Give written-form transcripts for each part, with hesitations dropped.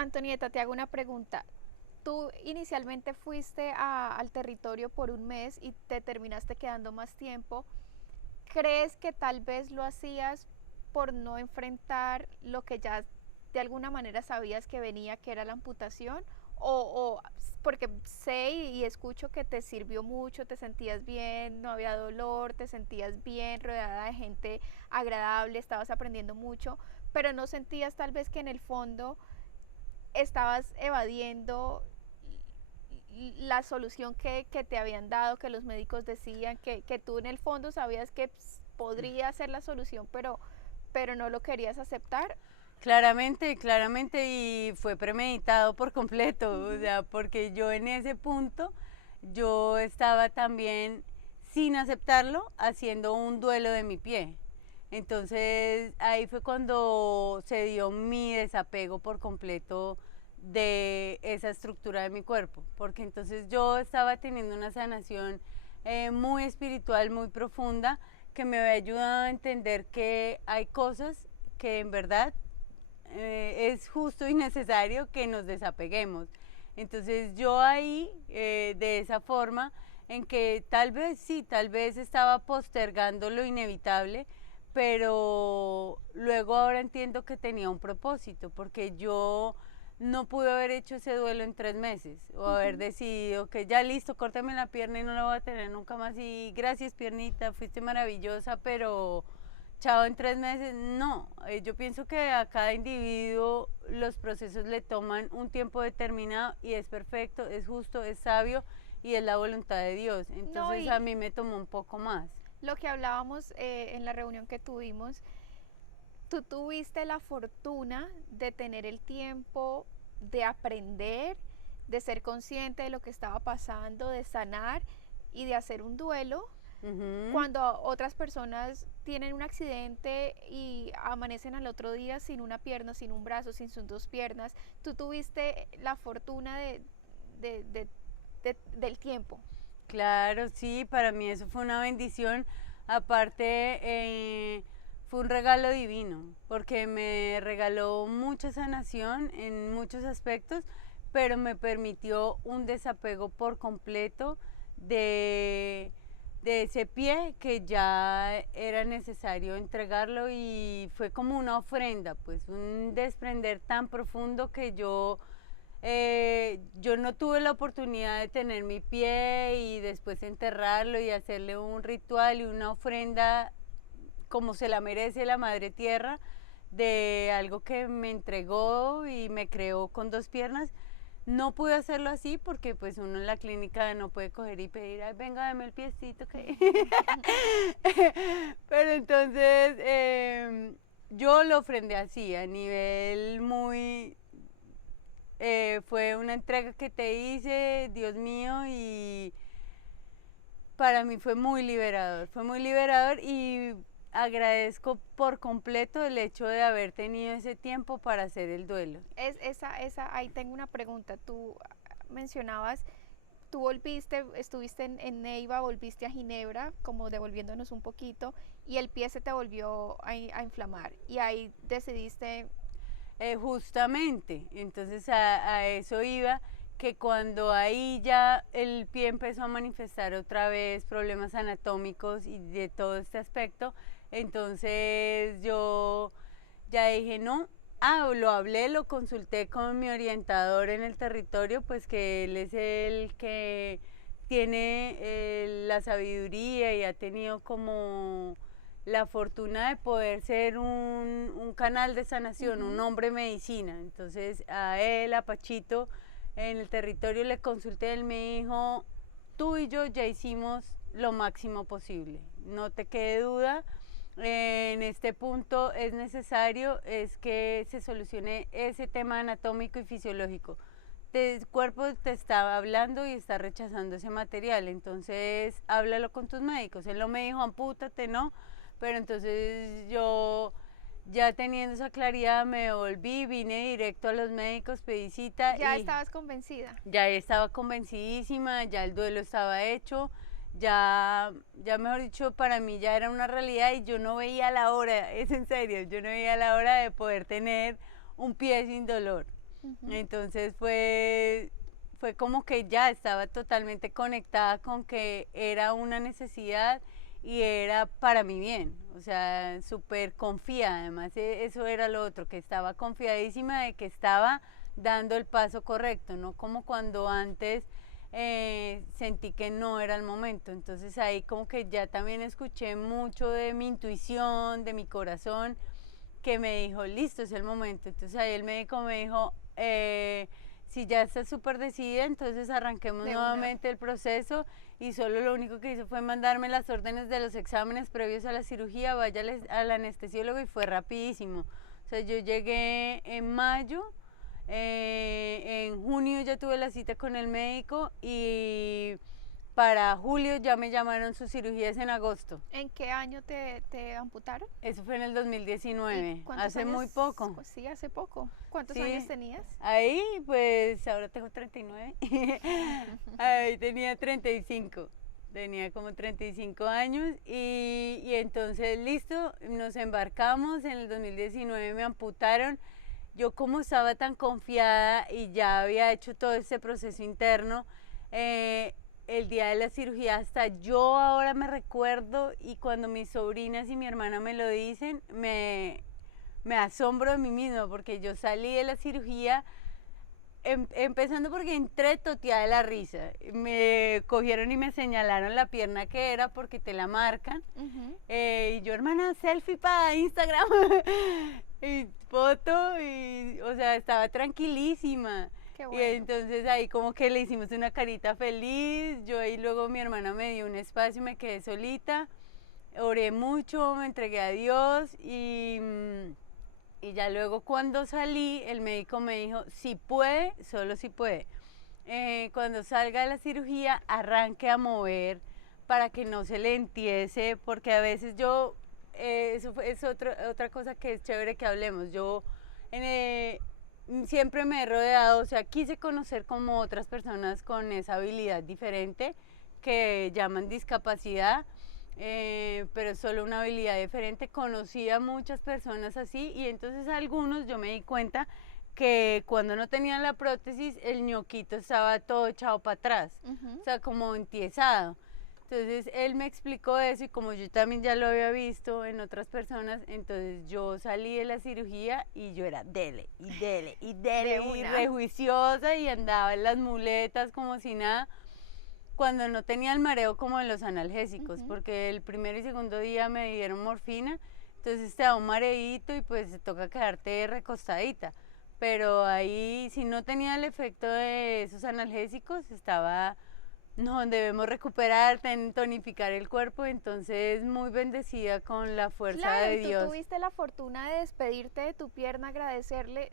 Antonieta, te hago una pregunta. Tú inicialmente fuiste al territorio por un mes y te terminaste quedando más tiempo. ¿Crees que tal vez lo hacías por no enfrentar lo que ya de alguna manera sabías que venía, que era la amputación? O porque sé y escucho que te sirvió mucho, te sentías bien, no había dolor, te sentías bien, rodeada de gente agradable, estabas aprendiendo mucho, pero no sentías tal vez que en el fondo estabas evadiendo la solución que te habían dado, que los médicos decían, que tú en el fondo sabías que podría ser la solución, pero no lo querías aceptar. Claramente, claramente, y fue premeditado por completo, o Ujú. sea, porque yo en ese punto, yo estaba también, sin aceptarlo, haciendo un duelo de mi pie. Entonces ahí fue cuando se dio mi desapego por completo de esa estructura de mi cuerpo, porque entonces yo estaba teniendo una sanación muy espiritual, muy profunda, que me había ayudado a entender que hay cosas que en verdad es justo y necesario que nos desapeguemos. Entonces yo ahí, de esa forma, en que tal vez sí, tal vez estaba postergando lo inevitable, pero luego ahora entiendo que tenía un propósito, porque yo no pude haber hecho ese duelo en 3 meses, o haber Ujú. decidido que ya listo, córtame la pierna y no la voy a tener nunca más, y gracias piernita, fuiste maravillosa, pero chao en 3 meses. No, yo pienso que a cada individuo los procesos le toman un tiempo determinado y es perfecto, es justo, es sabio y es la voluntad de Dios. No, Entonces a y mí me tomó un poco más. lo que hablábamos en la reunión que tuvimos, tú tuviste la fortuna de tener el tiempo de aprender, de ser consciente de lo que estaba pasando, de sanar y de hacer un duelo. Ujú. Cuando otras personas tienen un accidente y amanecen al otro día sin una pierna, sin un brazo, sin sus dos piernas, tú tuviste la fortuna de, de, del tiempo. Claro, sí, para mí eso fue una bendición. Aparte, fue un regalo divino, porque me regaló mucha sanación en muchos aspectos, pero me permitió un desapego por completo de, de ese pie que ya era necesario entregarlo y fue como una ofrenda, pues un desprender tan profundo que yo no tuve la oportunidad de tener mi pie y después enterrarlo y hacerle un ritual y una ofrenda como se la merece la Madre Tierra, de algo que me entregó y me creó con 2 piernas. No pude hacerlo así porque pues uno en la clínica no puede coger y pedir, ay, venga, dame el piecito que... Pero entonces yo lo ofrendé así, a nivel muy fue una entrega que te hice, Dios mío, y para mí fue muy liberador y agradezco por completo el hecho de haber tenido ese tiempo para hacer el duelo. Ahí tengo una pregunta. Tú mencionabas, tú volviste, estuviste en Neiva, volviste a Ginebra, como devolviéndonos un poquito, y el pie se te volvió a inflamar. Y ahí decidiste. Justamente, entonces a eso iba, que cuando ahí ya el pie empezó a manifestar otra vez problemas anatómicos y de todo este aspecto, entonces yo ya dije no. Lo hablé, lo consulté con mi orientador en el territorio, pues que él es el que tiene la sabiduría y ha tenido como la fortuna de poder ser un canal de sanación, un Ujú. hombre medicina. Entonces a él, a Pachito, en el territorio le consulté, él me dijo, tú y yo ya hicimos lo máximo posible, no te quede duda. En este punto es necesario es que se solucione ese tema anatómico y fisiológico. El cuerpo te está hablando y está rechazando ese material, entonces háblalo con tus médicos. Él no me dijo ampútate, no, pero entonces yo ya teniendo esa claridad me volví, vine directo a los médicos, pedí cita Ya y estabas convencida. ya estaba convencidísima, ya el duelo estaba hecho, ya mejor dicho, para mí ya era una realidad y yo no veía la hora, es en serio, yo no veía la hora de poder tener un pie sin dolor. Ujú. Entonces fue como que ya estaba totalmente conectada con que era una necesidad y era para mi bien, o sea, súper confiada, además eso era lo otro, que estaba confiadísima de que estaba dando el paso correcto, no como cuando antes sentí que no era el momento, entonces ahí como que ya también escuché mucho de mi intuición, de mi corazón, que me dijo, listo, es el momento. Entonces ahí el médico me dijo, si ya estás súper decidida, entonces arranquemos De una. nuevamente el proceso y solo lo único que hizo fue mandarme las órdenes de los exámenes previos a la cirugía, vaya al anestesiólogo y fue rapidísimo. O sea, yo llegué en mayo, en junio ya tuve la cita con el médico y para julio ya me llamaron, sus cirugías en agosto. ¿En qué año te amputaron? Eso fue en el ¿Y 2019, cuántos hace años? muy poco. Sí, hace poco. ¿Cuántos años Sí, tenías? ahí pues ahora tengo 39. Ahí tenía 35. Tenía como 35 años y entonces listo, nos embarcamos, en el 2019 me amputaron. Yo como estaba tan confiada y ya había hecho todo ese proceso interno, eh, el día de la cirugía hasta yo ahora me recuerdo y cuando mis sobrinas y mi hermana me lo dicen, me asombro de mí misma porque yo salí de la cirugía empezando porque entré toteada de la risa. Me cogieron y me señalaron la pierna que era porque te la marcan. Ujú. Y yo, hermana, selfie para Instagram. Y foto, y, o sea, estaba tranquilísima. Qué Y bueno. entonces ahí como que le hicimos una carita feliz. Yo ahí luego mi hermana me dio un espacio, me quedé solita. Oré mucho, me entregué a Dios y ya luego cuando salí, el médico me dijo, si puede, solo si puede. Cuando salga de la cirugía, arranque a mover para que no se le entiese, porque a veces yo, es otra cosa que es chévere que hablemos. Yo siempre me he rodeado, o sea, quise conocer como otras personas con esa habilidad diferente que llaman discapacidad, pero solo una habilidad diferente. Conocí a muchas personas así y entonces algunos yo me di cuenta que cuando no tenían la prótesis el ñoquito estaba todo echado para atrás, Ujú. o sea, como entiesado. Entonces él me explicó eso y como yo también ya lo había visto en otras personas, entonces yo salí de la cirugía y yo era dele y dele y dele De y una. rejuiciosa y andaba en las muletas como si nada cuando no tenía el mareo como en los analgésicos, Ujú. porque el primer y segundo día me dieron morfina, entonces te da un mareíto y pues te toca quedarte recostadita. Pero ahí, si no tenía el efecto de esos analgésicos, estaba, no, debemos recuperar, tonificar el cuerpo, entonces muy bendecida con la fuerza Claro, de y tú Dios. tuviste la fortuna de despedirte de tu pierna, agradecerle.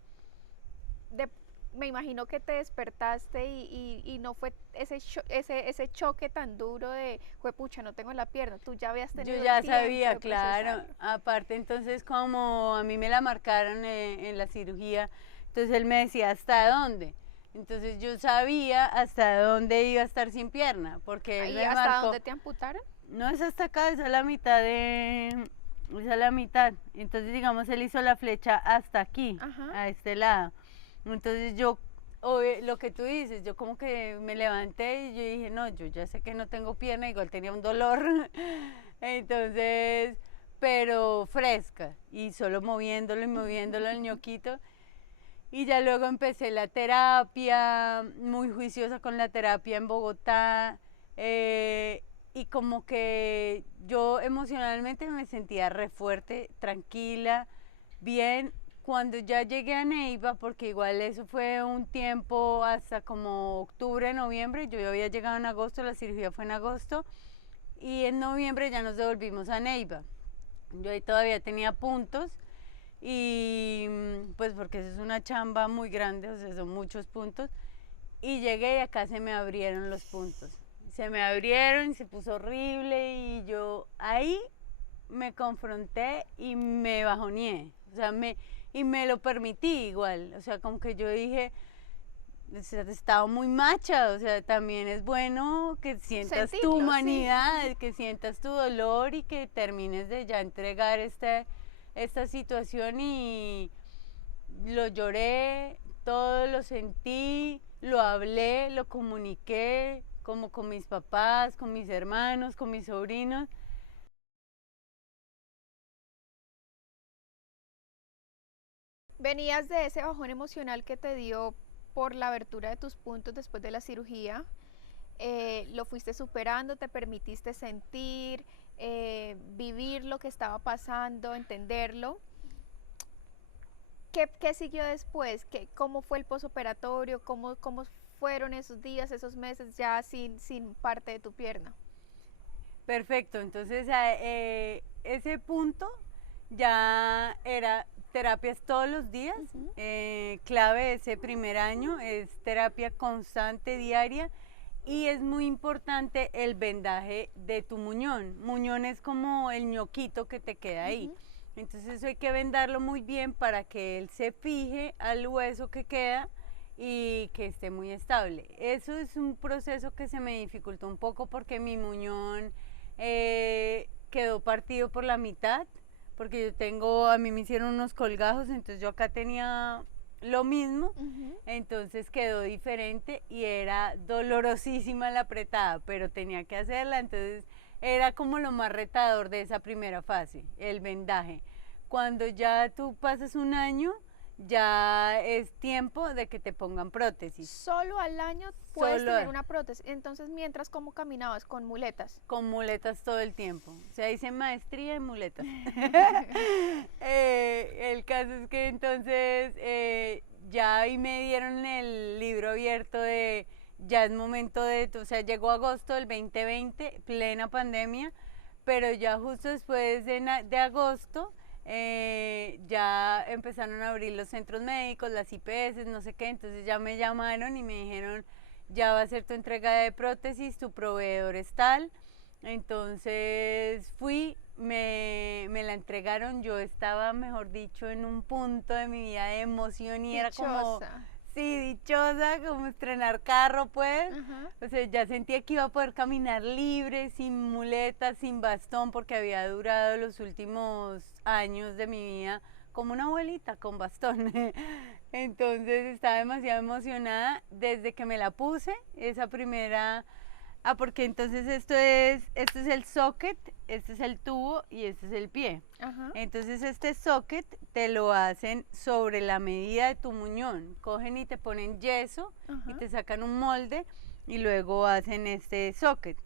De, Me imagino que te despertaste y no fue ese choque tan duro de, pucha, no tengo la pierna. Tú ya habías Yo tenido el ya tiempo sabía, de claro. procesarlo. Aparte, entonces, como a mí me la marcaron en la cirugía, entonces él me decía, ¿hasta dónde? Entonces yo sabía hasta dónde iba a estar sin pierna, porque él ¿Y me hasta marcó, dónde te amputaron? no es hasta acá, es a la mitad es a la mitad. Entonces, digamos, él hizo la flecha hasta aquí, Ajá. a este lado. Entonces yo, lo que tú dices, yo como que me levanté y yo dije, no, yo ya sé que no tengo pierna, igual tenía un dolor. Entonces, pero fresca y solo moviéndolo y moviéndolo el ñoquito. Y ya luego empecé la terapia, muy juiciosa con la terapia en Bogotá. Y como que yo emocionalmente me sentía re fuerte, tranquila, bien. Cuando ya llegué a Neiva, porque igual eso fue un tiempo hasta como octubre, noviembre, yo había llegado en agosto, la cirugía fue en agosto, y en noviembre ya nos devolvimos a Neiva. Yo ahí todavía tenía puntos y pues porque eso es una chamba muy grande, o sea, son muchos puntos. Y llegué y acá se me abrieron los puntos. Se me abrieron y se puso horrible y yo ahí me confronté y me bajoneé. O sea, y me lo permití igual. O sea, como que yo dije, estaba muy macha, o sea, también es bueno que sientas tu Sentirlo, sí. humanidad, que sientas tu dolor y que termines de ya entregar esta situación y lo lloré, todo lo sentí, lo hablé, lo comuniqué, como con mis papás, con mis hermanos, con mis sobrinos. Venías de ese bajón emocional que te dio por la abertura de tus puntos después de la cirugía. Lo fuiste superando, te permitiste sentir, vivir lo que estaba pasando, entenderlo. ¿Qué siguió después? ¿Cómo fue el posoperatorio? ¿Cómo fueron esos días, esos meses ya sin parte de tu pierna? Perfecto, entonces ese punto ya era terapias todos los días. Clave ese primer año es terapia constante, diaria, y es muy importante el vendaje de tu muñón. Muñón es como el ñoquito que te queda ahí. Entonces eso hay que vendarlo muy bien para que él se fije al hueso que queda y que esté muy estable. Eso es un proceso que se me dificultó un poco porque mi muñón quedó partido por la mitad, porque a mí me hicieron unos colgajos, entonces yo acá tenía lo mismo, entonces quedó diferente y era dolorosísima la apretada, pero tenía que hacerla, entonces era como lo más retador de esa primera fase, el vendaje. Cuando ya tú pasas un año, ya es tiempo de que te pongan prótesis. Solo al año puedes tener una prótesis. Entonces, mientras, ¿cómo caminabas? ¿Con muletas? Con muletas todo el tiempo. O sea, hice maestría en muletas. El caso es que entonces ya ahí me dieron el libro abierto de ya es momento de, o sea, llegó agosto del 2020, plena pandemia, pero ya justo después de agosto ya empezaron a abrir los centros médicos, las IPS, no sé qué, entonces ya me llamaron y me dijeron, ya va a ser tu entrega de prótesis, tu proveedor es tal. Entonces fui, me la entregaron, yo estaba, mejor dicho, en un punto de mi vida de emoción y dichosa. Era como, sí, dichosa, como estrenar carro, pues. O sea, ya sentía que iba a poder caminar libre, sin muletas, sin bastón, porque había durado los últimos años de mi vida como una abuelita con bastón. Entonces estaba demasiado emocionada desde que me la puse, esa primera. Porque entonces este es el socket, este es el tubo y este es el pie. Entonces este socket te lo hacen sobre la medida de tu muñón. Cogen y te ponen yeso y te sacan un molde y luego hacen este socket.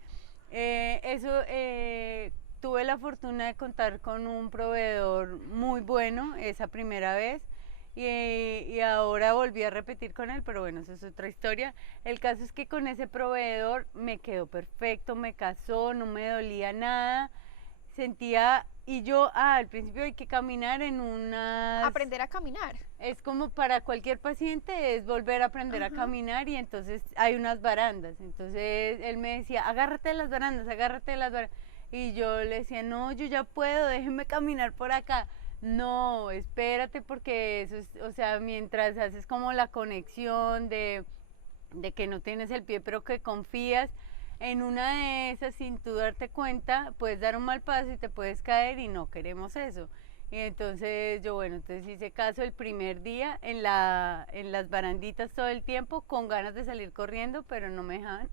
Tuve la fortuna de contar con un proveedor muy bueno esa primera vez. Y ahora volví a repetir con él, pero bueno, eso es otra historia. El caso es que con ese proveedor me quedó perfecto, me casó, no me dolía nada, sentía, y yo, al principio hay que caminar en unas... Aprender a caminar. Es como para cualquier paciente, es volver a aprender a caminar y entonces hay unas barandas. Entonces él me decía, agárrate de las barandas, agárrate de las barandas. Y yo le decía, no, yo ya puedo, déjeme caminar por acá. No, espérate porque eso es, o sea, mientras haces como la conexión de que no tienes el pie pero que confías, en una de esas sin tú darte cuenta puedes dar un mal paso y te puedes caer y no queremos eso. Y entonces yo, bueno, entonces hice caso el primer día en las baranditas todo el tiempo con ganas de salir corriendo, pero no me dejaban.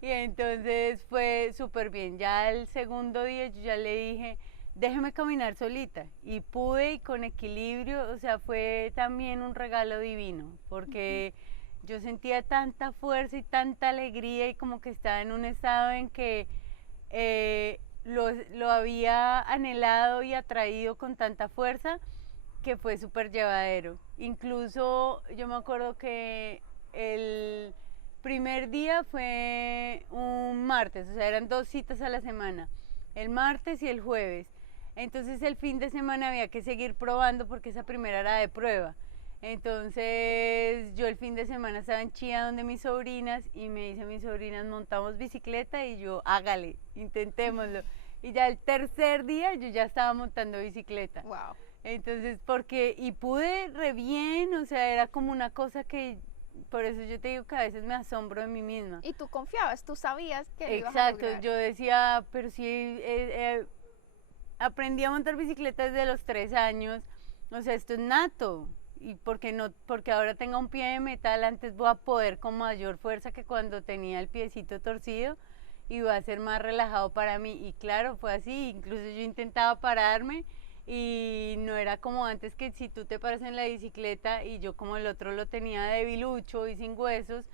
Y entonces fue súper bien. Ya el segundo día yo ya le dije, déjeme caminar solita y pude y con equilibrio, o sea, fue también un regalo divino porque yo sentía tanta fuerza y tanta alegría y como que estaba en un estado en que lo había anhelado y atraído con tanta fuerza que fue súper llevadero. Incluso yo me acuerdo que el primer día fue un martes, o sea, eran 2 citas a la semana, el martes y el jueves. Entonces el fin de semana había que seguir probando porque esa primera era de prueba. Entonces yo el fin de semana estaba en Chía donde mis sobrinas y me dicen mis sobrinas, montamos bicicleta y yo, hágale, intentémoslo. Y ya el tercer día yo ya estaba montando bicicleta. Wow. Entonces, y pude re bien, o sea, era como una cosa que, por eso yo te digo que a veces me asombro de mí misma. Y tú confiabas, tú sabías que lo ibas a Exacto, lograr. yo decía, pero sí, aprendí a montar bicicleta desde los 3 años, o sea, esto es nato. y porque no, porque ahora tenga un pie de metal, antes voy a poder con mayor fuerza que cuando tenía el piecito torcido y va a ser más relajado para mí. Y claro, fue así, incluso yo intentaba pararme y no era como antes, que si tú te paras en la bicicleta y yo como el otro lo tenía debilucho y sin huesos,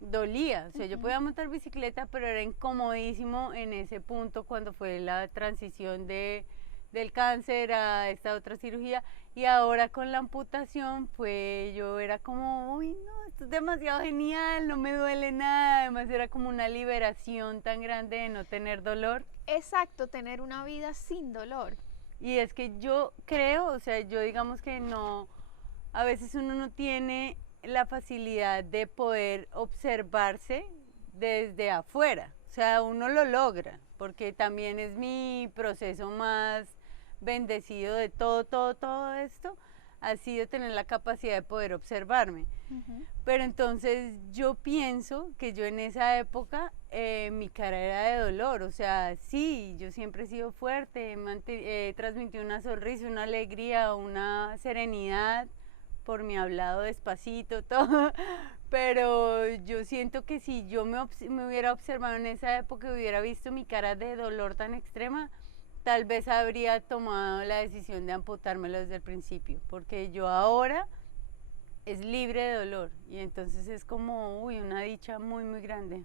dolía. O sea, yo podía montar bicicleta, pero era incomodísimo en ese punto cuando fue la transición del cáncer a esta otra cirugía. Y ahora con la amputación, pues yo era como, uy, no, esto es demasiado genial, no me duele nada. Además era como una liberación tan grande de no tener dolor. Exacto, tener una vida sin dolor. Y es que yo creo, o sea, yo digamos que no, a veces uno no tiene la facilidad de poder observarse desde afuera. O sea, uno lo logra, porque también es mi proceso más bendecido de todo esto, ha sido tener la capacidad de poder observarme. Pero entonces yo pienso que yo en esa época mi cara era de dolor, o sea, sí, yo siempre he sido fuerte, transmití una sonrisa, una alegría, una serenidad por mi hablado despacito, todo, pero yo siento que si yo me hubiera observado en esa época y hubiera visto mi cara de dolor tan extrema, tal vez habría tomado la decisión de amputármelo desde el principio, porque yo ahora es libre de dolor y entonces es como, uy, una dicha muy, muy grande.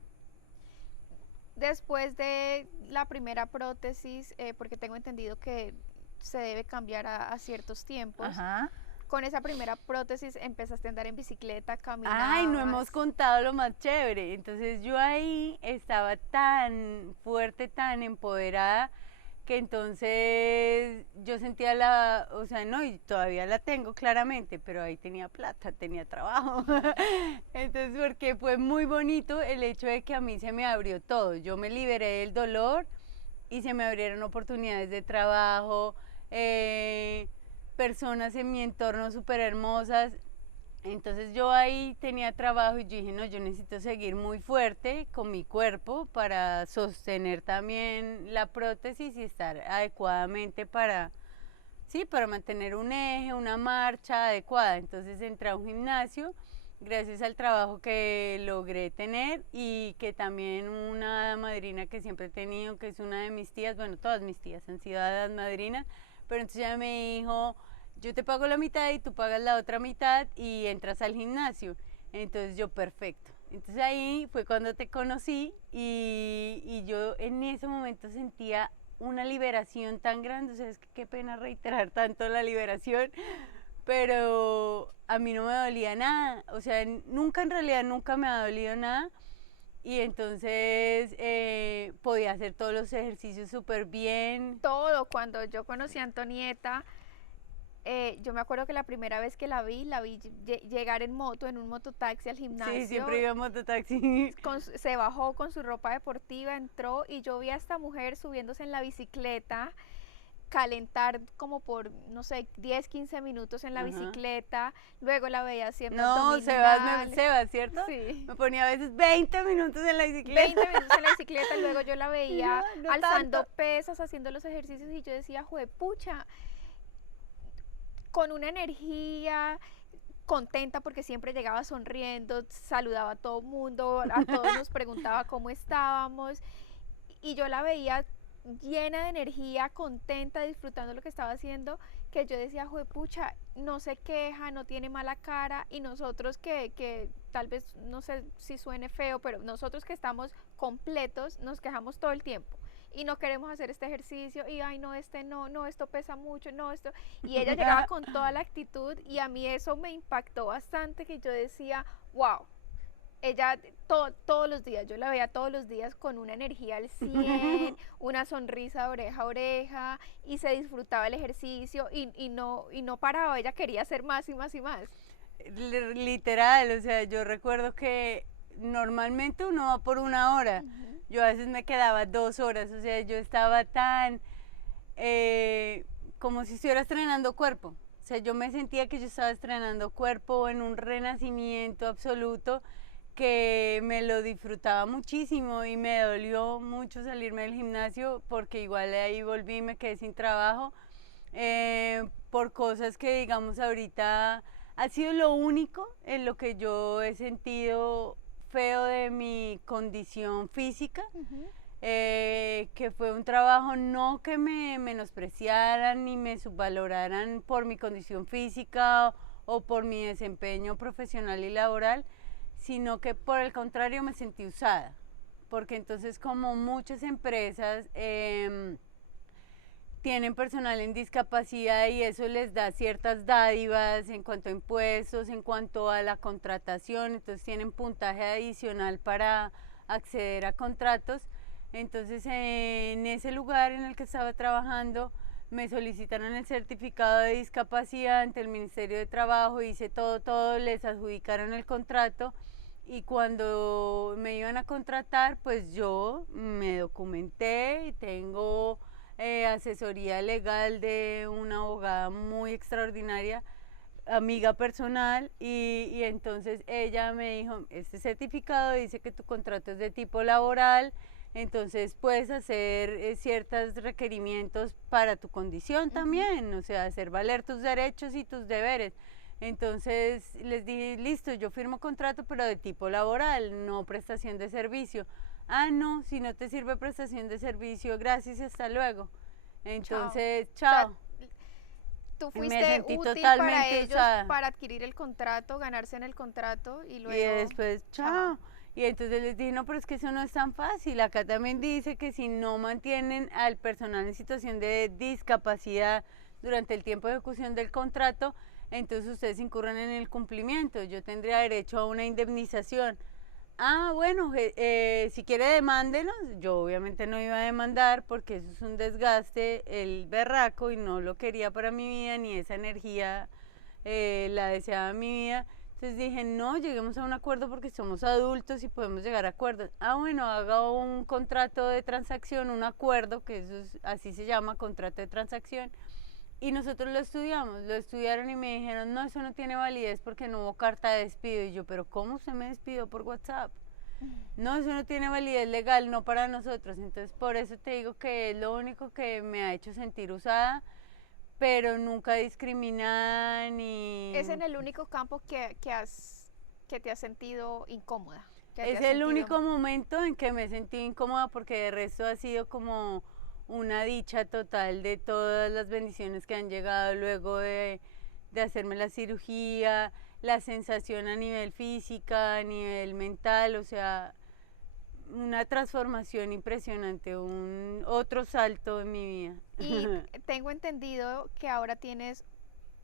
Después de la primera prótesis, porque tengo entendido que se debe cambiar a ciertos tiempos. Ajá. Con esa primera prótesis empezaste a andar en bicicleta, Ay, no hemos caminabas. contado lo más chévere. Entonces yo ahí estaba tan fuerte, tan empoderada, que entonces yo sentía o sea, no, y todavía la tengo claramente, pero ahí tenía plata, tenía trabajo. Entonces, porque fue muy bonito el hecho de que a mí se me abrió todo. Yo me liberé del dolor y se me abrieron oportunidades de trabajo, personas en mi entorno súper hermosas. Entonces yo ahí tenía trabajo y yo dije, no, yo necesito seguir muy fuerte con mi cuerpo para sostener también la prótesis y estar adecuadamente sí, para mantener un eje, una marcha adecuada. Entonces entré a un gimnasio gracias al trabajo que logré tener y que también una hada madrina que siempre he tenido, que es una de mis tías, bueno, todas mis tías han sido hadas madrinas, pero entonces ella me dijo, yo te pago la mitad y tú pagas la otra mitad y entras al gimnasio. Entonces yo, perfecto. Entonces ahí fue cuando te conocí y yo en ese momento sentía una liberación tan grande, o sea, es que qué pena reiterar tanto la liberación, pero a mí no me dolía nada, o sea, nunca, en realidad nunca me ha dolido nada. Y entonces podía hacer todos los ejercicios súper bien. Todo, cuando yo conocí a Antonieta, yo me acuerdo que la primera vez que la vi llegar en moto, en un mototaxi al Sí, gimnasio. siempre iba a mototaxi. Se bajó con su ropa deportiva, entró y yo vi a esta mujer subiéndose en la bicicleta, calentar como por, no sé, 10, 15 minutos en la Ajá. bicicleta, luego la veía haciendo No, abdominales. Sebas, ¿cierto? Sí. Me ponía a veces 20 minutos en la bicicleta. 20 minutos en la bicicleta, luego yo la veía No alzando tanto. pesas, haciendo los ejercicios y yo decía, juepucha, con una energía, contenta porque siempre llegaba sonriendo, saludaba a todo el mundo, a todos nos preguntaba cómo estábamos y yo la veía llena de energía, contenta, disfrutando lo que estaba haciendo, que yo decía, juepucha, no se queja, no tiene mala cara y nosotros que tal vez, no sé si suene feo, pero nosotros que estamos completos nos quejamos todo el tiempo y no queremos hacer este ejercicio y ay no, no, esto pesa mucho, no, esto, y ella llegaba con toda la actitud y a mí eso me impactó bastante, que yo decía, wow, ella todos los días, yo la veía todos los días con una energía al 100, una sonrisa de oreja a oreja y se disfrutaba el ejercicio y no paraba, ella quería hacer más y más y más. Literal, o sea, yo recuerdo que normalmente uno va por una hora. Yo a veces me quedaba 2 horas, o sea, yo estaba tan como si estuviera estrenando cuerpo. O sea, yo me sentía que yo estaba estrenando cuerpo en un renacimiento absoluto, que me lo disfrutaba muchísimo y me dolió mucho salirme del gimnasio porque igual ahí volví y me quedé sin trabajo por cosas que digamos ahorita Ha sido lo único en lo que yo he sentido feo de mi condición física, Ujú. que fue un trabajo no que me menospreciaran ni me subvaloraran por mi condición física o por mi desempeño profesional y laboral, sino que por el contrario me sentí usada, porque entonces como muchas empresas tienen personal en discapacidad y eso les da ciertas dádivas en cuanto a impuestos, en cuanto a la contratación, entonces tienen puntaje adicional para acceder a contratos. Entonces en ese lugar en el que estaba trabajando me solicitaron el certificado de discapacidad ante el Ministerio de Trabajo, hice todo, les adjudicaron el contrato y cuando me iban a contratar, pues yo me documenté y tengo asesoría legal de una abogada muy extraordinaria, amiga personal, y entonces ella me dijo, este certificado dice que tu contrato es de tipo laboral, entonces puedes hacer ciertos requerimientos para tu condición Ujú. también, o sea, hacer valer tus derechos y tus deberes. Entonces les dije, listo, yo firmo contrato, pero de tipo laboral, no prestación de servicio. Ah, no, si no te sirve prestación de servicio, gracias y hasta luego. Chao. Entonces, O sea, chao. tú Y me fuiste sentí útil para totalmente ellos usada. para adquirir el contrato, ganarse en el contrato y Y luego, después, chao. chao. Y entonces les dije, no, pero es que eso no es tan fácil. Acá también dice que si no mantienen al personal en situación de discapacidad durante el tiempo de ejecución del contrato, entonces ustedes incurren en el cumplimiento. Yo tendría derecho a una indemnización. Ah, bueno, si quiere demándenos. Yo obviamente no iba a demandar porque eso es un desgaste, el berraco, y no lo quería para mi vida, ni esa energía la deseaba en mi vida. Entonces dije, no, lleguemos a un acuerdo porque somos adultos y podemos llegar a acuerdos. Ah, bueno, haga un contrato de transacción, un acuerdo, que eso es, así se llama, contrato de transacción. Y nosotros lo estudiamos, lo estudiaron y me dijeron, no, eso no tiene validez porque no hubo carta de despido. Y yo, pero ¿cómo usted me despidió por WhatsApp? No, eso no tiene validez legal, no para nosotros. Entonces, por eso te digo que es lo único que me ha hecho sentir usada, pero nunca discriminada Es ni... en el único campo que te has sentido incómoda, que te Es has el sentido. único momento en que me sentí incómoda porque de resto ha sido como una dicha total de todas las bendiciones que han llegado luego de hacerme la cirugía, la sensación a nivel física, a nivel mental, o sea, una transformación impresionante, un otro salto en mi Y vida. tengo entendido que ahora tienes,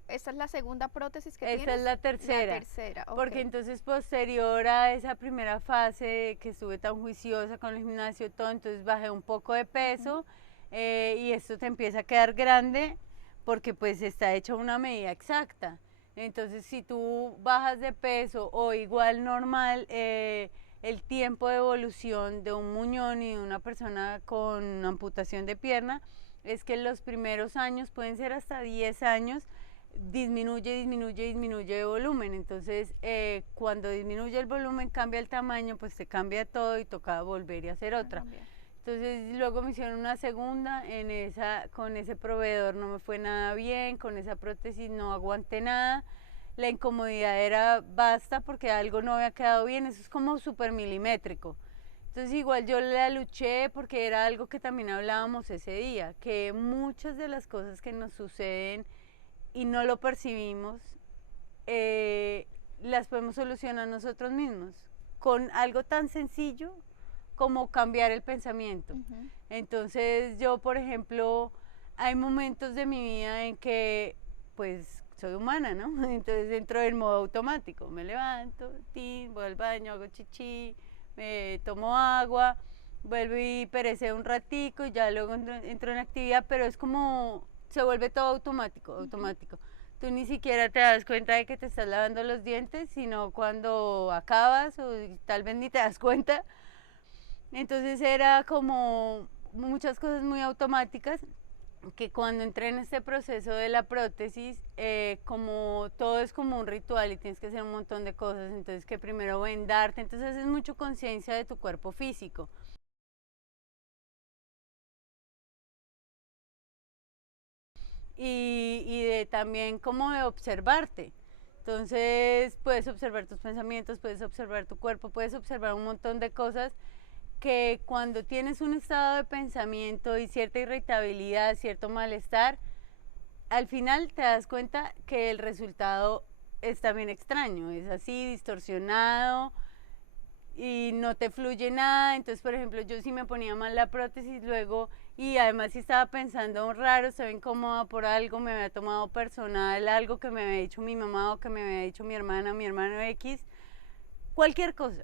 esta es la segunda prótesis que Esa es tienes, la la tercera, tercera, ok. porque entonces posterior a esa primera fase que estuve tan juiciosa con el gimnasio, todo, entonces bajé un poco de Ujú. peso y esto te empieza a quedar grande porque pues está hecha una medida exacta. Entonces si tú bajas de peso o igual normal, el tiempo de evolución de un muñón y de una persona con amputación de pierna es que los primeros años pueden ser hasta 10 años disminuye de volumen. Entonces, cuando disminuye el volumen, cambia el tamaño, pues se cambia todo y toca volver y hacer A otra. cambiar. Entonces, luego me hicieron una segunda, en esa, con ese proveedor no me fue nada bien, con esa prótesis no aguanté nada. La incomodidad era basta porque algo no había quedado bien, eso es como súper milimétrico. Entonces igual yo la luché porque era algo que también hablábamos ese día, que muchas de las cosas que nos suceden y no lo percibimos, eh, las podemos solucionar nosotros mismos con algo tan sencillo como cambiar el pensamiento. Ujú. Entonces yo, por ejemplo, hay momentos de mi vida en que pues soy humana, ¿no? Entonces entro en modo automático, me levanto, voy al baño, hago chichi, me tomo agua, vuelvo y pereceo un ratico y ya luego entro en actividad, pero es como se vuelve todo automático, Ujú. automático. Tú ni siquiera te das cuenta de que te estás lavando los dientes, sino cuando acabas o tal vez ni te das cuenta. Entonces era como muchas cosas muy automáticas que cuando entré en este proceso de la prótesis, como todo es como un ritual y tienes que hacer un montón de cosas, entonces que primero vendarte, entonces es mucho conciencia de tu cuerpo físico. Y de también como de observarte. Entonces puedes observar tus pensamientos, puedes observar tu cuerpo, puedes observar un montón de cosas que cuando tienes un estado de pensamiento y cierta irritabilidad, cierto malestar, al final te das cuenta que el resultado es también extraño, es así, distorsionado y no te fluye nada. Entonces, por ejemplo, yo sí me ponía mal la prótesis luego y además si estaba pensando raro, estaba incómoda por algo, me había tomado personal algo que me había dicho mi mamá o que me había dicho mi hermana, mi hermano X, cualquier cosa.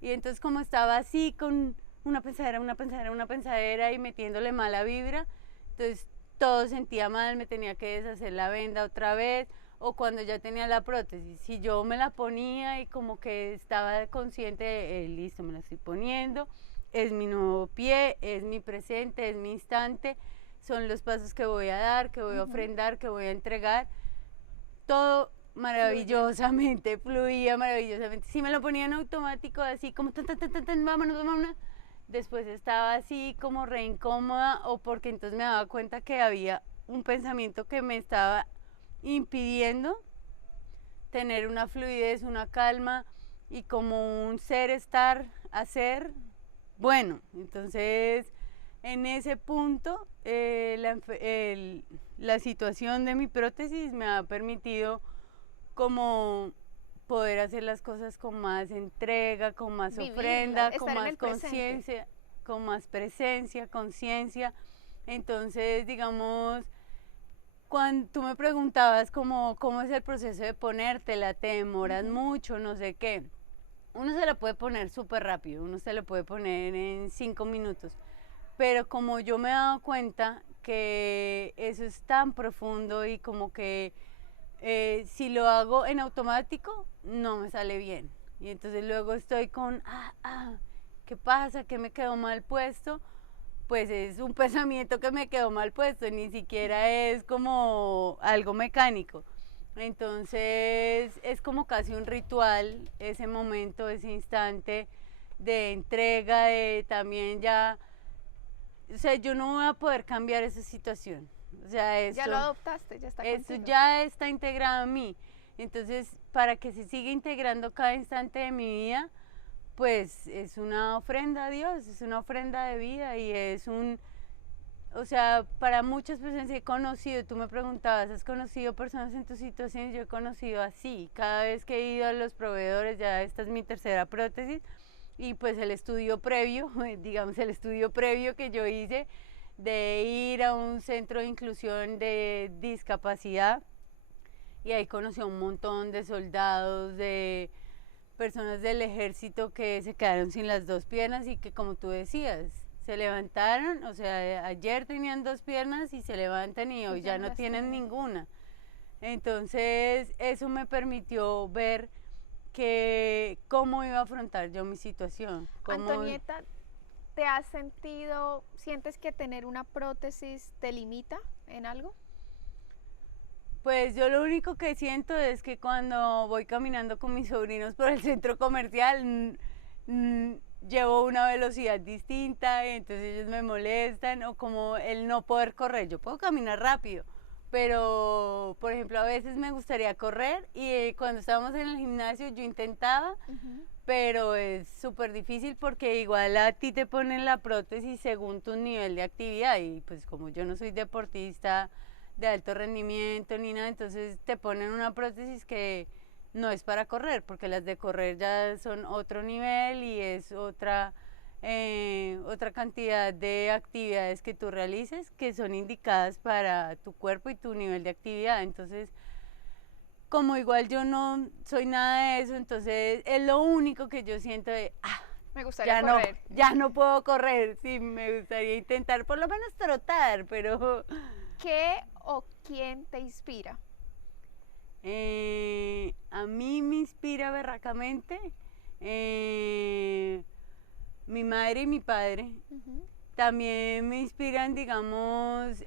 Y entonces como estaba así con una pensadera y metiéndole mala vibra, entonces todo sentía mal, me tenía que deshacer la venda otra vez, o cuando ya tenía la prótesis, si yo me la ponía y como que estaba consciente de, listo, me la estoy poniendo, es mi nuevo pie, es mi presente, es mi instante, son los pasos que voy a dar, que voy a ofrendar, que voy a entregar, todo maravillosamente, fluía maravillosamente. Si me lo ponía en automático, así como tan, tan, tan, tan, tan, vámonos, vámonos, después estaba así como re incómoda, o porque entonces me daba cuenta que había un pensamiento que me estaba impidiendo tener una fluidez, una calma y como un ser, estar, hacer, bueno, entonces en ese punto la situación de mi prótesis me ha permitido como poder hacer las cosas con más entrega, con más ofrenda, con más conciencia, con más presencia, conciencia. Entonces, digamos, cuando tú me preguntabas cómo es el proceso de ponértela, te demoras mucho, no sé qué. Uno se la puede poner súper rápido, uno se la puede poner en 5 minutos, pero como yo me he dado cuenta que eso es tan profundo y como que si lo hago en automático no me sale bien, y entonces luego estoy con, ¿qué pasa? ¿Qué me quedó mal puesto? Pues es un pensamiento que me quedó mal puesto, ni siquiera es como algo mecánico. Entonces es como casi un ritual ese momento, ese instante de entrega, de también ya, o sea, yo no voy a poder cambiar esa situación. O sea, ya lo adoptaste, ya está esto contigo. ya está integrado en mí. Entonces, para que se siga integrando cada instante de mi vida, pues es una ofrenda a Dios, es una ofrenda de vida y es un, o sea, para muchas personas he conocido, tú me preguntabas, ¿has conocido personas en tu situación? Yo he conocido así, cada vez que he ido a los proveedores, ya esta es mi tercera prótesis, y pues el estudio previo, digamos el estudio previo que yo hice de ir a un centro de inclusión de discapacidad, y ahí conocí a un montón de soldados, de personas del ejército que se quedaron sin las dos piernas y que, como tú decías, se levantaron, o sea, ayer tenían dos piernas y se levantan y hoy ya no tienen ninguna. Entonces eso me permitió ver que cómo iba a afrontar yo mi situación. Antonieta, ¿te has sentido, sientes que tener una prótesis te limita en algo? Pues yo lo único que siento es que cuando voy caminando con mis sobrinos por el centro comercial, llevo una velocidad distinta, y entonces ellos me molestan, o como el no poder correr. Yo puedo caminar rápido, pero por ejemplo a veces me gustaría correr, y cuando estábamos en el gimnasio yo intentaba, pero es súper difícil porque igual a ti te ponen la prótesis según tu nivel de actividad, y pues como yo no soy deportista de alto rendimiento ni nada, entonces te ponen una prótesis que no es para correr, porque las de correr ya son otro nivel y es otra cantidad de actividades que tú realices que son indicadas para tu cuerpo y tu nivel de actividad. Entonces, como igual yo no soy nada de eso, entonces es lo único que yo siento de, me gustaría correr. Ya no puedo correr, sí, me gustaría intentar por lo menos trotar, pero... ¿Qué o quién te inspira? A mí me inspira berracamente mi madre y mi padre. También me inspiran, digamos,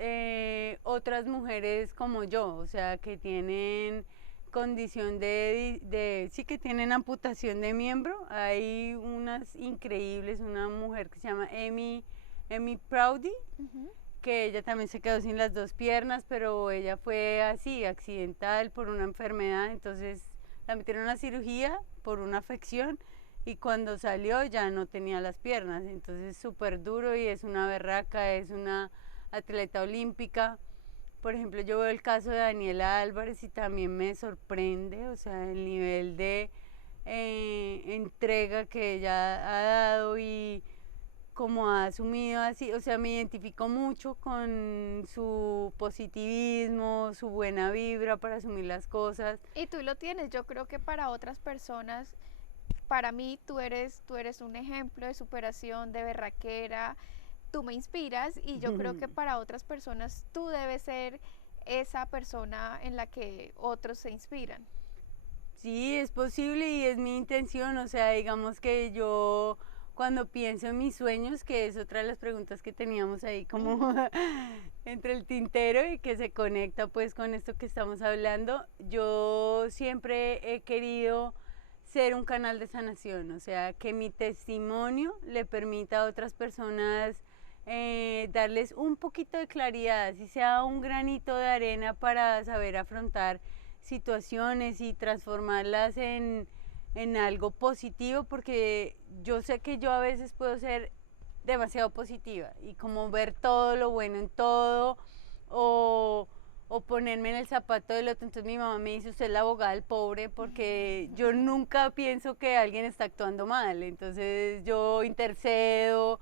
otras mujeres como yo, o sea, que tienen condición sí, que tienen amputación de miembro. Hay unas increíbles, una mujer que se llama Amy Proudy, que ella también se quedó sin las dos piernas, pero ella fue así, accidental por una enfermedad, entonces la metieron a cirugía por una afección y cuando salió ya no tenía las piernas, entonces súper duro y es una berraca, es una atleta olímpica. Por ejemplo, yo veo el caso de Daniela Álvarez y también me sorprende, o sea, el nivel de entrega que ella ha dado y como ha asumido así, o sea, me identifico mucho con su positivismo, su buena vibra para asumir las cosas. Y tú lo tienes, yo creo que para otras personas, para mí tú eres un ejemplo de superación, de berraquera, tú me inspiras y yo creo que para otras personas tú debes ser esa persona en la que otros se inspiran. Sí, es posible y es mi intención, o sea, digamos que yo cuando pienso en mis sueños, que es otra de las preguntas que teníamos ahí como entre el tintero y que se conecta pues con esto que estamos hablando, yo siempre he querido ser un canal de sanación, o sea, que mi testimonio le permita a otras personas darles un poquito de claridad, si sea un granito de arena para saber afrontar situaciones y transformarlas en algo positivo, porque yo sé que yo a veces puedo ser demasiado positiva y como ver todo lo bueno en todo o ponerme en el zapato del otro. Entonces mi mamá me dice, usted es la abogada del pobre, porque yo nunca pienso que alguien está actuando mal, entonces yo intercedo,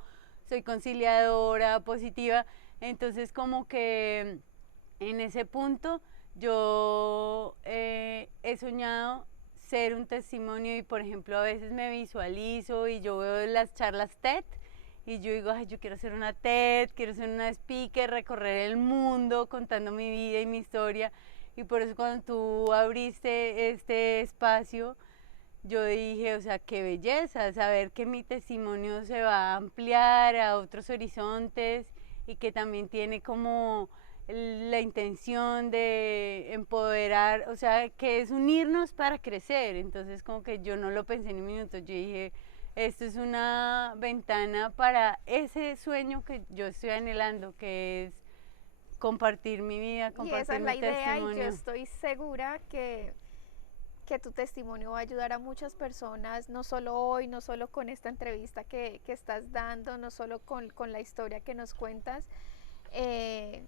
soy conciliadora, positiva, entonces como que en ese punto yo he soñado ser un testimonio y por ejemplo a veces me visualizo y yo veo las charlas TED y yo digo, ay, yo quiero ser una TED, quiero ser una speaker, recorrer el mundo contando mi vida y mi historia. Y por eso cuando tú abriste este espacio, yo dije, o sea, qué belleza, saber que mi testimonio se va a ampliar a otros horizontes y que también tiene como la intención de empoderar, o sea, que es unirnos para crecer. Entonces como que yo no lo pensé ni un minuto, yo dije, esto es una ventana para ese sueño que yo estoy anhelando, que es compartir mi vida, Y esa compartir es la mi idea y yo testimonio. estoy segura que tu testimonio va a ayudar a muchas personas, no solo hoy, no solo con esta entrevista que estás dando, no solo con la historia que nos cuentas. Eh,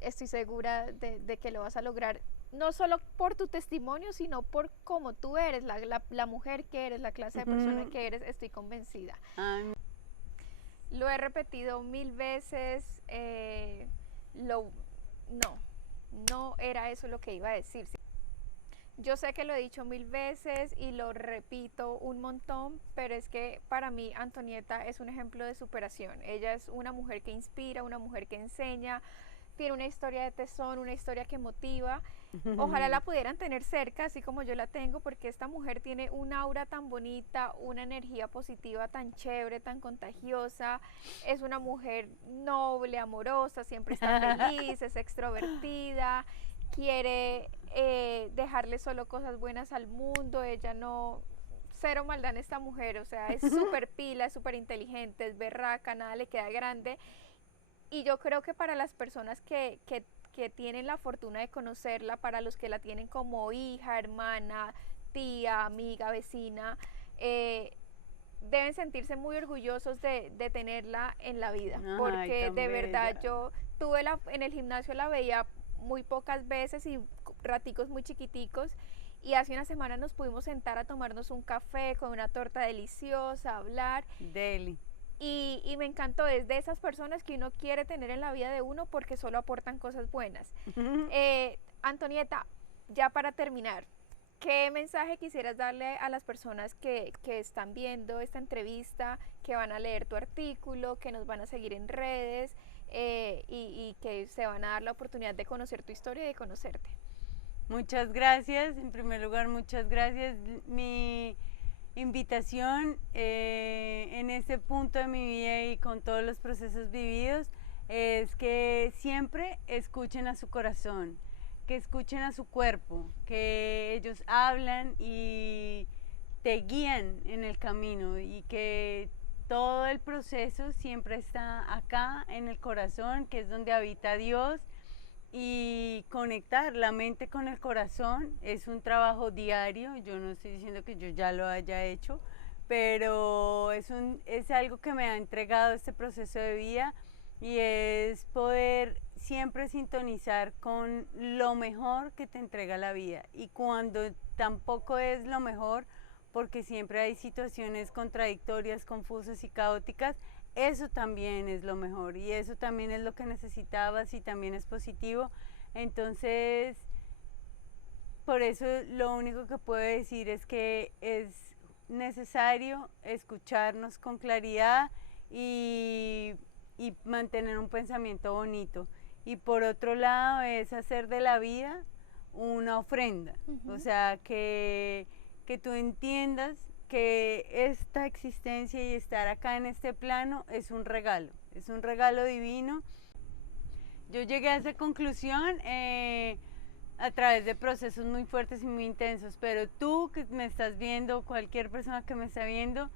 Estoy segura de que lo vas a lograr, no solo por tu testimonio, sino por cómo tú eres, la mujer que eres, la clase de persona que eres, estoy convencida. Ay, Lo he repetido mil veces, lo, no, no era eso lo que iba a decir. Yo sé que lo he dicho mil veces y lo repito un montón, pero es que para mí Antonieta es un ejemplo de superación. Ella es una mujer que inspira, una mujer que enseña, tiene una historia de tesón, una historia que motiva. Ojalá la pudieran tener cerca, así como yo la tengo, porque esta mujer tiene un aura tan bonita, una energía positiva tan chévere, tan contagiosa. Es una mujer noble, amorosa, siempre está feliz, es extrovertida, quiere dejarle solo cosas buenas al mundo. Ella no, cero maldad en esta mujer, o sea, es súper pila, es súper inteligente, es berraca, nada le queda grande. Y yo creo que para las personas que tienen la fortuna de conocerla, para los que la tienen como hija, hermana, tía, amiga, vecina, deben sentirse muy orgullosos de tenerla en la vida, ay, porque tan de verdad bella. yo en el gimnasio la veía muy pocas veces y raticos muy chiquiticos, y hace una semana nos pudimos sentar a tomarnos un café con una torta deliciosa, hablar, Deli. y me encantó, es de esas personas que uno quiere tener en la vida de uno porque solo aportan cosas buenas. Antonieta, ya para terminar, ¿qué mensaje quisieras darle a las personas que están viendo esta entrevista, que van a leer tu artículo, que nos van a seguir en redes y que se van a dar la oportunidad de conocer tu historia y de conocerte? Muchas gracias, en primer lugar, muchas gracias. Mi invitación en este punto de mi vida y con todos los procesos vividos es que siempre escuchen a su corazón, que escuchen a su cuerpo, que ellos hablan y te guían en el camino y que todo el proceso siempre está acá en el corazón, que es donde habita Dios, y conectar la mente con el corazón es un trabajo diario. Yo no estoy diciendo que yo ya lo haya hecho, pero es algo que me ha entregado este proceso de vida, y es poder siempre sintonizar con lo mejor que te entrega la vida, y cuando tampoco es lo mejor, porque siempre hay situaciones contradictorias, confusas y caóticas, eso también es lo mejor, y eso también es lo que necesitabas, y también es positivo. Entonces, por eso lo único que puedo decir es que es necesario escucharnos con claridad y mantener un pensamiento bonito. Y por otro lado es hacer de la vida una ofrenda, o sea, que tú entiendas que esta existencia y estar acá en este plano es un regalo divino. Yo llegué a esa conclusión a través de procesos muy fuertes y muy intensos, pero tú que me estás viendo, cualquier persona que me está viendo,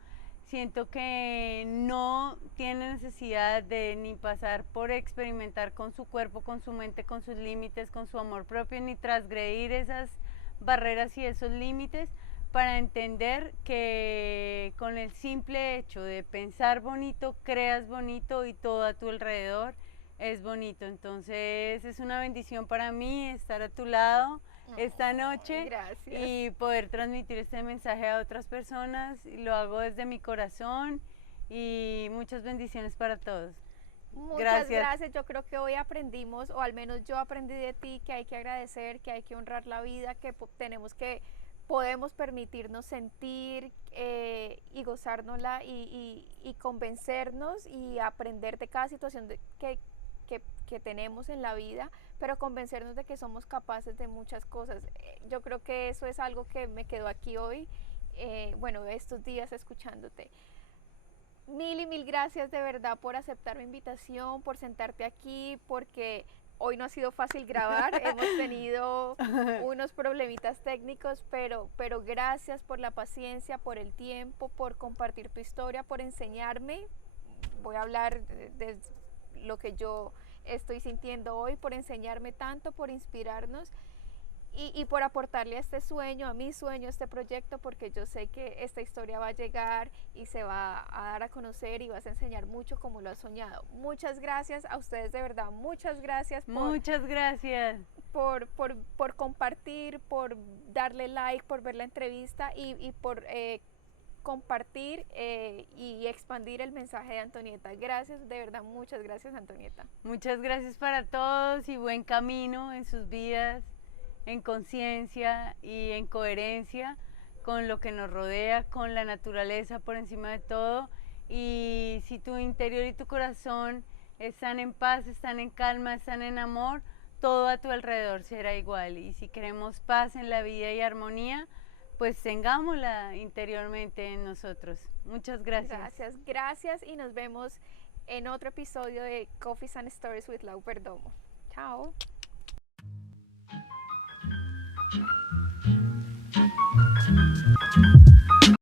siento que no tiene necesidad de ni pasar por experimentar con su cuerpo, con su mente, con sus límites, con su amor propio, ni transgredir esas barreras y esos límites, para entender que con el simple hecho de pensar bonito, creas bonito, y todo a tu alrededor es bonito. Entonces es una bendición para mí estar a tu lado esta noche. Gracias. Y poder transmitir este mensaje a otras personas, y lo hago desde mi corazón, y muchas bendiciones para todos. Muchas gracias. Yo creo que hoy aprendimos, o al menos yo aprendí de ti, que hay que agradecer, que hay que honrar la vida, que podemos permitirnos sentir y gozárnosla, y convencernos y aprender de cada situación que tenemos en la vida, pero convencernos de que somos capaces de muchas cosas. Yo creo que eso es algo que me quedó aquí hoy, bueno, estos días escuchándote. Mil y mil gracias de verdad por aceptar mi invitación, por sentarte aquí, porque hoy no ha sido fácil grabar, hemos tenido unos problemitas técnicos, pero gracias por la paciencia, por el tiempo, por compartir tu historia, por enseñarme. Voy a hablar de lo que yo estoy sintiendo hoy, por enseñarme tanto, por inspirarnos, y por aportarle a este sueño, a mi sueño, a este proyecto, porque yo sé que esta historia va a llegar y se va a dar a conocer, y vas a enseñar mucho como lo has soñado. Muchas gracias a ustedes, de verdad, muchas gracias. Muchas gracias. Por compartir, por darle like, por ver la entrevista, y por compartir y expandir el mensaje de Antonieta. Gracias, de verdad, muchas gracias, Antonieta. Muchas gracias para todos, y buen camino en sus vidas, en conciencia y en coherencia con lo que nos rodea, con la naturaleza por encima de todo. Y si tu interior y tu corazón están en paz, están en calma, están en amor, todo a tu alrededor será igual. Y si queremos paz en la vida y armonía, pues tengámosla interiormente en nosotros. Muchas gracias. Gracias, y nos vemos en otro episodio de Coffees and Stories with Lau Perdomo. Chao.